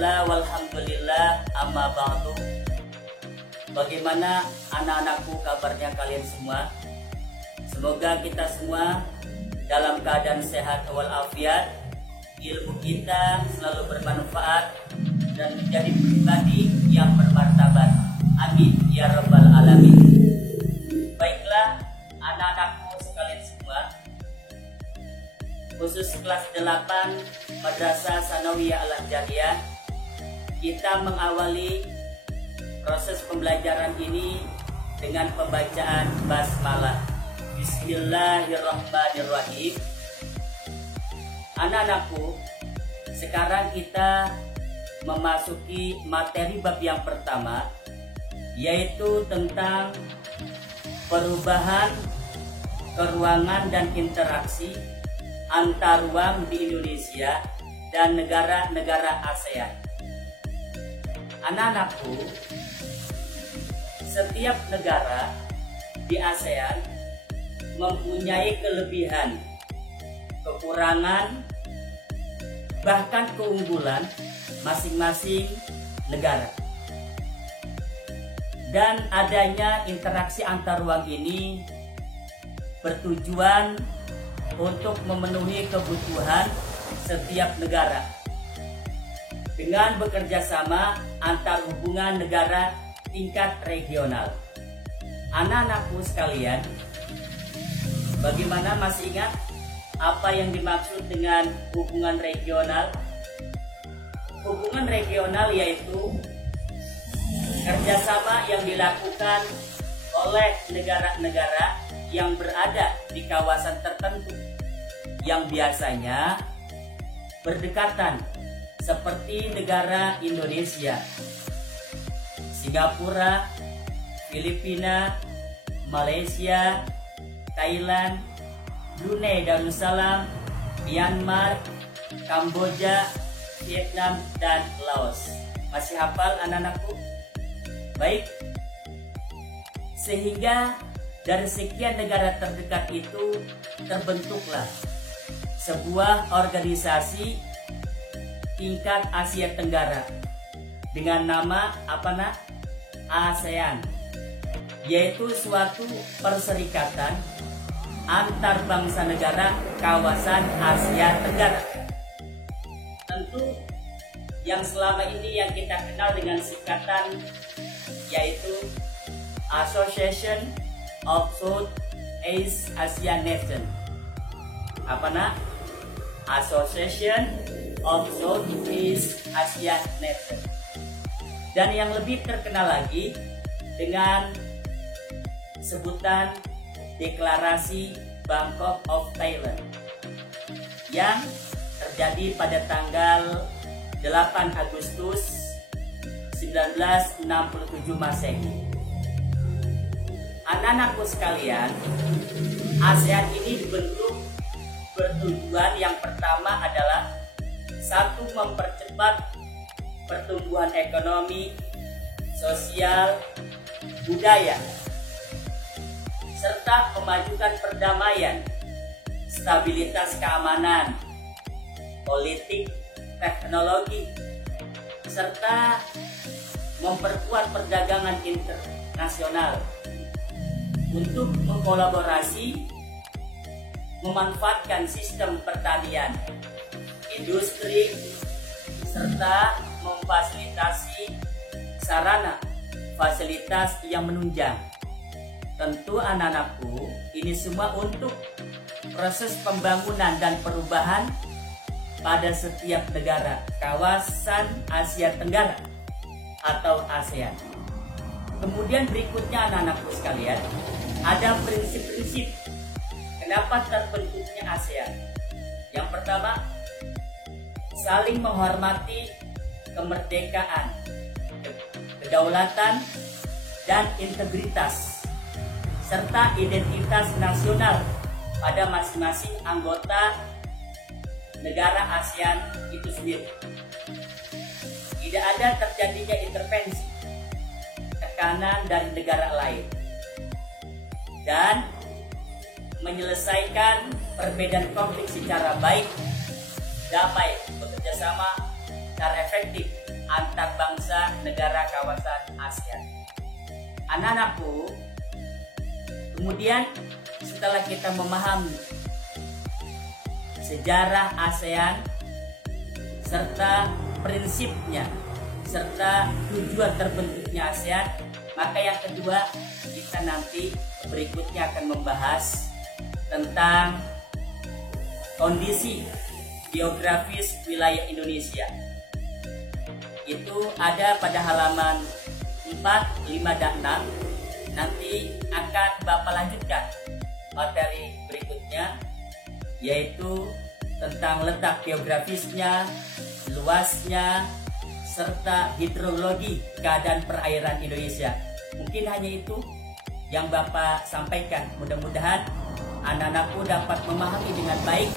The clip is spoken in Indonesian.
Bismillah walhamdulillah amma ba'du. Bagaimana anak-anakku kabarnya kalian semua? Semoga kita semua dalam keadaan sehat walafiat, ilmu kita selalu bermanfaat dan menjadi pribadi yang bermartabat. Amin ya rabbal alamin. Baiklah anak-anakku sekalian semua, khusus kelas 8 Madrasah Sanawiyah Al-Jariyah, kita mengawali proses pembelajaran ini dengan pembacaan basmalah. Bismillahirrahmanirrahim. Anak-anakku, sekarang kita memasuki materi bab yang pertama, yaitu tentang perubahan keruangan dan interaksi antar ruang di Indonesia dan negara-negara ASEAN. Anak-anakku, setiap negara di ASEAN mempunyai kelebihan, kekurangan, bahkan keunggulan masing-masing negara. Dan adanya interaksi antar ruang ini bertujuan untuk memenuhi kebutuhan setiap negara dengan bekerja sama antar hubungan negara tingkat regional. Anak-anakku sekalian, bagaimana, masih ingat apa yang dimaksud dengan hubungan regional? Hubungan regional yaitu kerjasama yang dilakukan oleh negara-negara yang berada di kawasan tertentu yang biasanya berdekatan, seperti negara Indonesia, Singapura, Filipina, Malaysia, Thailand, Brunei Darussalam, Myanmar, Kamboja, Vietnam, dan Laos. Masih hafal anak-anakku? Baik. Sehingga dari sekian negara terdekat itu terbentuklah sebuah organisasi tingkat Asia Tenggara dengan nama apa nak? ASEAN, yaitu suatu perserikatan antar bangsa negara kawasan Asia Tenggara. Tentu yang selama ini yang kita kenal dengan singkatan yaitu Association of Southeast Asian Nations. Apa nak? Association of Southeast Asian Nations. Dan yang lebih terkenal lagi dengan sebutan Deklarasi Bangkok of Thailand yang terjadi pada tanggal 8 Agustus 1967 Masehi. Anak-anakku sekalian, ASEAN ini dibentuk bertujuan yang pertama adalah satu, mempercepat pertumbuhan ekonomi, sosial, budaya, serta memajukan perdamaian, stabilitas keamanan, politik, teknologi, serta memperkuat perdagangan internasional untuk mengkolaborasi, memanfaatkan sistem pertanian, industri, serta memfasilitasi sarana fasilitas yang menunjang. Tentu anak-anakku, ini semua untuk proses pembangunan dan perubahan pada setiap negara kawasan Asia Tenggara atau ASEAN. Kemudian berikutnya anak-anakku sekalian, ada prinsip-prinsip kenapa terbentuknya ASEAN. Yang pertama, saling menghormati kemerdekaan, kedaulatan, dan integritas, serta identitas nasional pada masing-masing anggota negara ASEAN itu sendiri. Tidak ada terjadinya intervensi, tekanan dari negara lain, dan menyelesaikan perbedaan konflik secara baik, damai, bekerja sama secara efektif antar bangsa negara kawasan ASEAN. Anak-anakku, kemudian setelah kita memahami sejarah ASEAN serta prinsipnya serta tujuan terbentuknya ASEAN, maka yang kedua kita nanti berikutnya akan membahas tentang kondisi geografis wilayah Indonesia. Itu ada pada halaman 4, 5, dan 6. Nanti akan Bapak lanjutkan materi berikutnya, yaitu tentang letak geografisnya, luasnya, serta hidrologi keadaan perairan Indonesia. Mungkin hanya itu yang Bapak sampaikan. Mudah-mudahan anak-anakku dapat memahami dengan baik